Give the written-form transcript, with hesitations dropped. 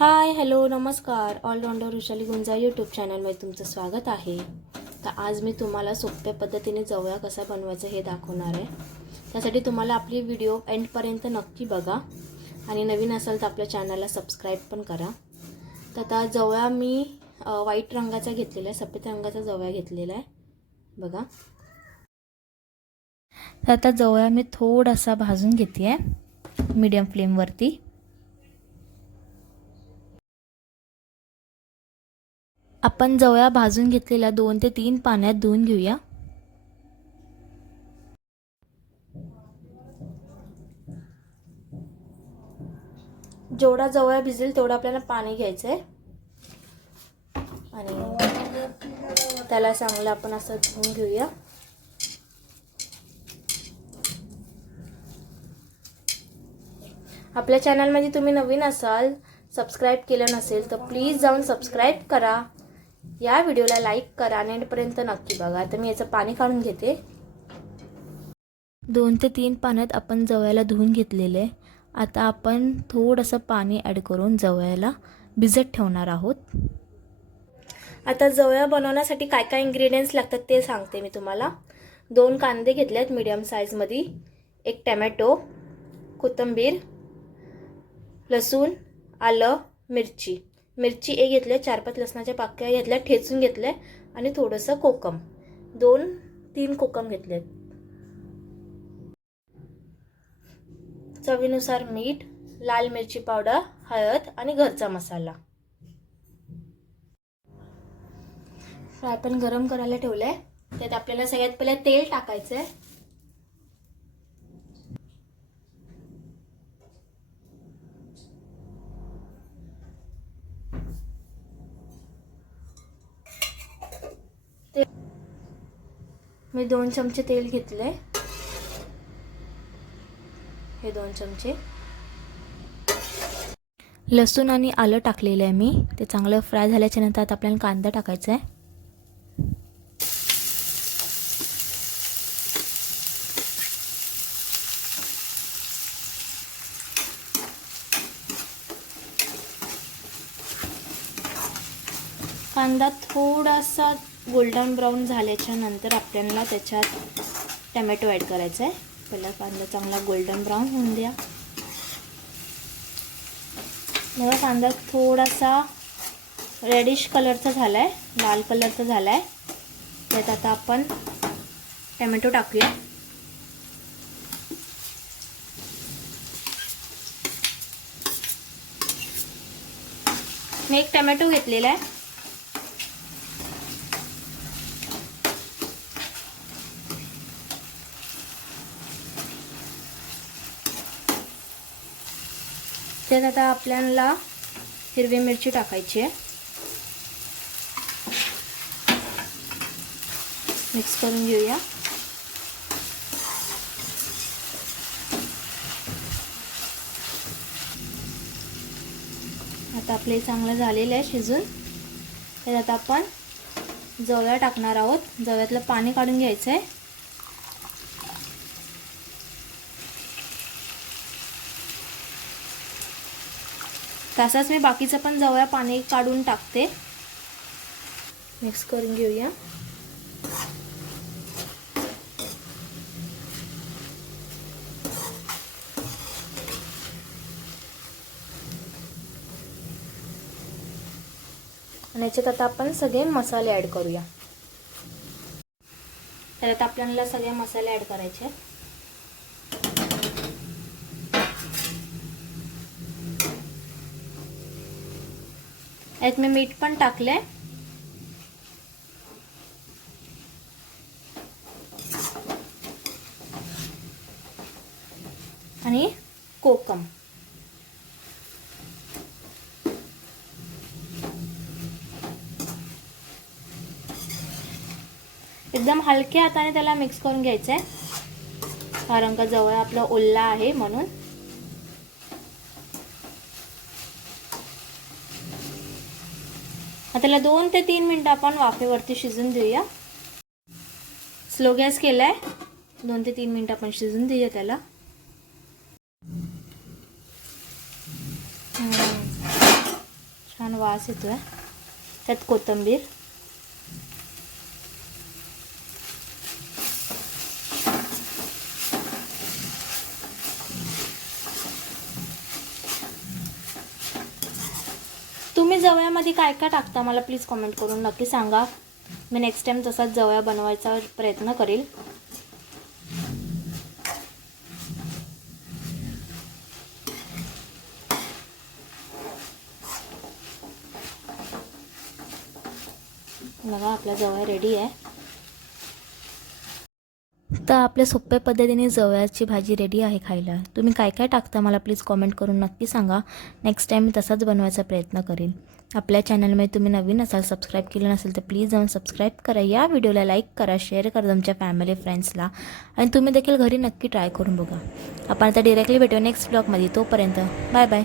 Hi hello नमस्कार. All-rounder Vrushali गुंजा YouTube चॅनलमध्ये तुमचं स्वागत आहे. तर आज मी तुम्हाला सोप्या पद्धतीने जवया कसा बनवायचा हे दाखवणार आहे. त्यासाठी तुम्हाला आपली व्हिडिओ एंडपर्यंत नक्की बघा आणि नवीन असाल तर आपल्या चॅनलला सबस्क्राईब पण करा. तर आता जवया मी व्हाईट रंगाचा घेतलेला आहे, सफेद रंगाचा जवया घेतलेला आहे बघा. तर आता जवया मी थोडासा भाजून घेते आहे मीडियम फ्लेमवरती. आपण जवया भाजून घेतलेल्या 2 ते 3 पाण्यात धुवून घेऊया. जेवढा जवया भिजेल तेवढा आपल्याला पाणी घ्यायचं आहे आणि त्याला चांगलं आपण असं धुवून घेऊया. आपल्या चॅनलमध्ये तुम्ही नवीन असाल, सबस्क्राईब केलं नसेल तर प्लीज जाऊन सबस्क्राईब करा. या व्हिडिओला लाईक करा आणि एंडपर्यंत नक्की बघा. तर मी याचं पाणी काढून घेते. 2 ते 3 पाण्यात आपण जवयाला धुवून घेतलेले आहे. आता आपण थोडंसं पाणी ॲड करून जवयाला भिजत ठेवणार आहोत. आता जवया बनवण्यासाठी काय काय इन्ग्रेडियंट्स लागतात ते सांगते मी तुम्हाला. 2 कांदे घेतलेत मीडियम साईजमध्ये, 1 टोमॅटो, कोथिंबीर, लसूण, आलं, मिरची 1 घेतले, 4-5 लसणाच्या पाकळ्या घेतल्या, ठेचून घेतले आणि थोडंसं कोकम, 2-3 कोकम घेतलेत. चवीनुसार मीठ, लाल मिरची पावडर, हळद आणि घरचा मसाला. फ्रायपॅन गरम करायला ठेवलंय. त्यात आपल्याला सगळ्यात पहिले तेल टाकायचंय. मी 2 चमचे तेल घेतले, हे 2 चमचे. लसूण आणि आलं टाकलेलं आहे मी. ते चांगलं फ्राय झाल्याच्या नंतर आता आपल्याला कांदा टाकायचा आहे. कांदा थोडासा गोल्डन ब्राऊन झाल्याच्या नंतर आपल्याला त्याच्यात टोमॅटो ॲड करायचा आहे. पहिला कांदा चांगला गोल्डन ब्राऊन होऊन द्या. मग कांदा थोडासा रेडिश कलरचा झाला आहे, लाल कलरचा झाला आहे. त्यात आता आपण टोमॅटो टाकूया. मी 1 टोमॅटो घेतलेला आहे. त्यात आता आपल्याला हिरवी मिरची टाकायची आहे. मिक्स करून घेऊया. आता आपले चांगलं झालेलं आहे शिजून. त्यात आता आपण जवया टाकणार आहोत. जवयातलं पाणी काढून घ्यायचं आहे. तसाच मी बाकीचं पण जवया पाणी काढून टाकते. मिक्स करून घेऊया. आणि याच्यात आता आपण सगळे मसाले ॲड करूया. त्यात आपल्याला सगळे मसाले ॲड करायचे आहेत. यात मी मीठ पण टाकले आणि कोकम. एकदम हलक्या हाताने त्याला मिक्स करून घ्यायचं आहे, कारण का जवळ आपला ओल्ला आहे म्हणून. आता त्याला 2 ते 3 मिनिटं आपण वाफेवरती शिजून देऊया. स्लो गॅस केलाय. 2 ते 3 मिनिटं आपण शिजून देऊया त्याला. वास येतोय. त्यात कोथिंबीर, तुम्ही जवयामध्ये काय काय टाकता मला प्लीज कमेंट करून नक्की सांगा. मी नेक्स्ट टाइम तसाच जवया बनवायचा प्रयत्न करेल. बघा आपला जवया रेडी आहे. तर आपल्या सोप्या पद्धतीने जवयाची भाजी रेडी आहे खायला. तुम्ही काय काय टाकता मला प्लीज कमेंट करून नक्की सांगा. नेक्स्ट टाइम मी तसाच बनवायचा प्रयत्न करेल. आपल्या चॅनलमध्ये तुम्ही नवीन असाल, सबस्क्राईब केलं नसेल तर प्लीज जाऊन सबस्क्राईब करा. या व्हिडिओला लाईक करा, शेअर करा तुमच्या फॅमिली फ्रेंड्सला आणि तुम्ही देखील घरी नक्की ट्राय करून बघा. आपण आता डिरेक्टली भेटूया नेक्स्ट ब्लॉगमध्ये. तोपर्यंत बाय बाय.